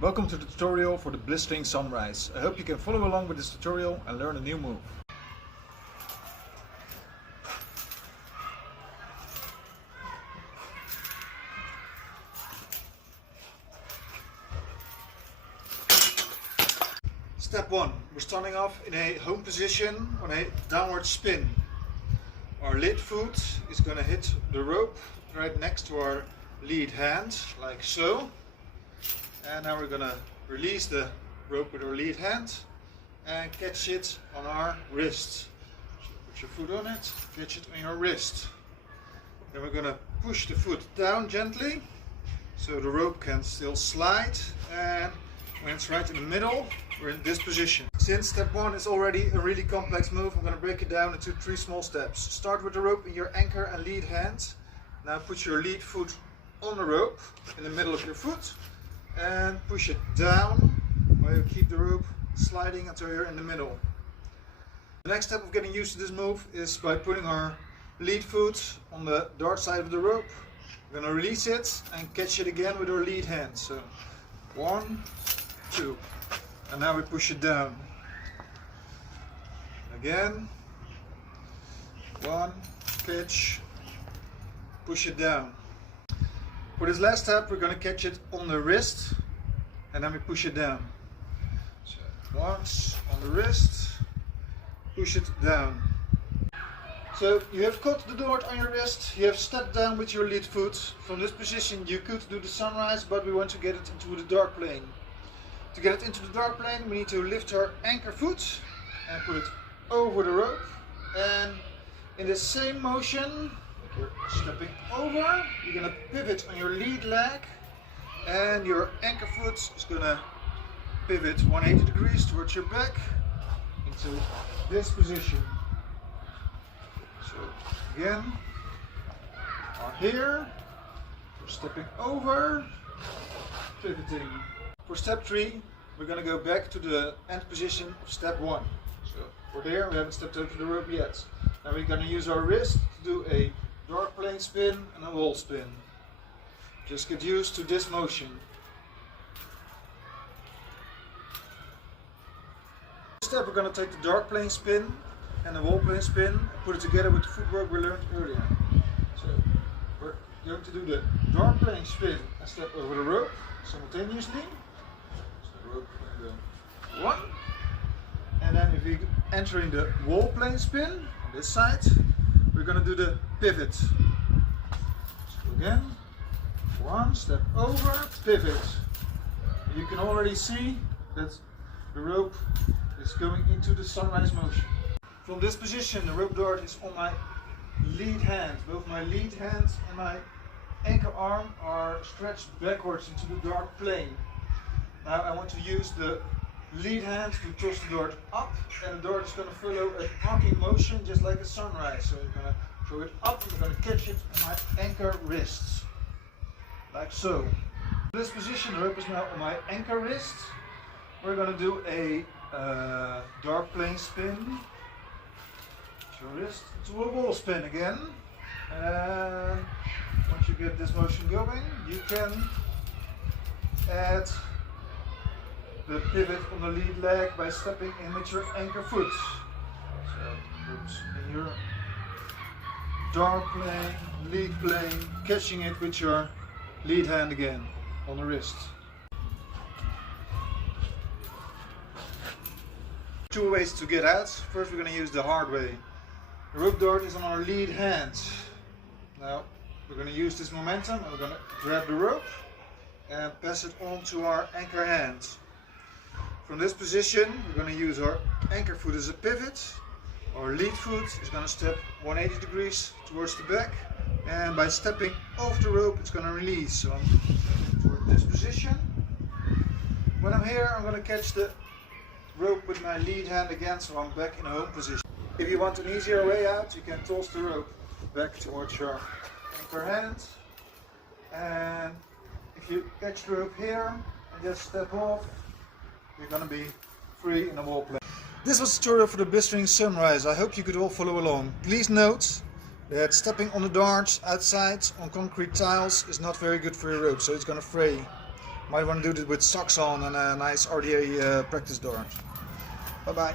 Welcome to the tutorial for the blistering sunrise. I hope you can follow along with this tutorial and learn a new move. Step 1. We're starting off in a home position on a downward spin. Our lead foot is going to hit the rope right next to our lead hand, like so. And now we're going to release the rope with our lead hand and catch it on our wrist. So put your foot on it, catch it on your wrist. Then we're going to push the foot down gently so the rope can still slide, and when it's right in the middle, we're in this position. Since step 1 is already a really complex move, I'm going to break it down into 3 small steps. Start with the rope in your anchor and lead hand. Now put your lead foot on the rope in the middle of your foot and push it down while you keep the rope sliding until you're in the middle. The next step of getting used to this move is by putting our lead foot on the dart side of the rope. We're going to release it and catch it again with our lead hand. So 1, 2, and now we push it down. Again, 1, catch, push it down. For this last step, we're going to catch it on the wrist and then we push it down. So once on the wrist, push it down. So you have caught the dart on your wrist, you have stepped down with your lead foot. From this position you could do the sunrise, but we want to get it into the dart plane. To get it into the dart plane, we need to lift our anchor foot and put it over the rope. And in the same motion, you're stepping over, you're going to pivot on your lead leg, and your anchor foot is going to pivot 180 degrees towards your back into this position. So again, are here, we're stepping over, pivoting. For step 3, we're going to go back to the end position of step 1. So for there, we haven't stepped over the rope yet. Now we're going to use our wrist to do a dart plane spin and a wall spin. Just get used to this motion. This step we're going to take the dart plane spin and the wall plane spin and put it together with the footwork we learned earlier. So we're going to do the dart plane spin and step over the rope simultaneously. So the rope will go 1, and then if you're entering the wall plane spin on this side, we're going to do the pivot. So again, 1 step over, pivot. You can already see that the rope is going into the sunrise motion. From this position, the rope dart is on my lead hand. Both my lead hand and my anchor arm are stretched backwards into the dart plane. Now I want to use the lead hand to toss the dart up, and the dart is going to follow a arcing motion just like a sunrise. So you're going to throw it up and we're going to catch it on my anchor wrists, like so. In this position, the rope is now on my anchor wrist. We're going to do a dart plane spin. Your wrist to a wall spin again. And once you get this motion going, you can add the pivot on the lead leg by stepping in with your anchor foot. So put in your dart plane, lead plane, catching it with your lead hand again on the wrist. 2 ways to get out. First, we're going to use the hard way. The rope dart is on our lead hand. Now we're going to use this momentum and we're going to grab the rope and pass it on to our anchor hand. From this position, we're going to use our anchor foot as a pivot. Our lead foot is going to step 180 degrees towards the back, and by stepping off the rope it's going to release. So I'm toward this position. When I'm here, I'm going to catch the rope with my lead hand again, so I'm back in a home position. If you want an easier way out, you can toss the rope back towards your anchor hand, and if you catch the rope here and just step off, you're going to be free in the wall plane. This was the tutorial for the blistering sunrise. I hope you could all follow along. Please note that stepping on the darts outside on concrete tiles is not very good for your rope, so it's going to fray. Might want to do this with socks on and a nice RDA practice dart. Bye bye.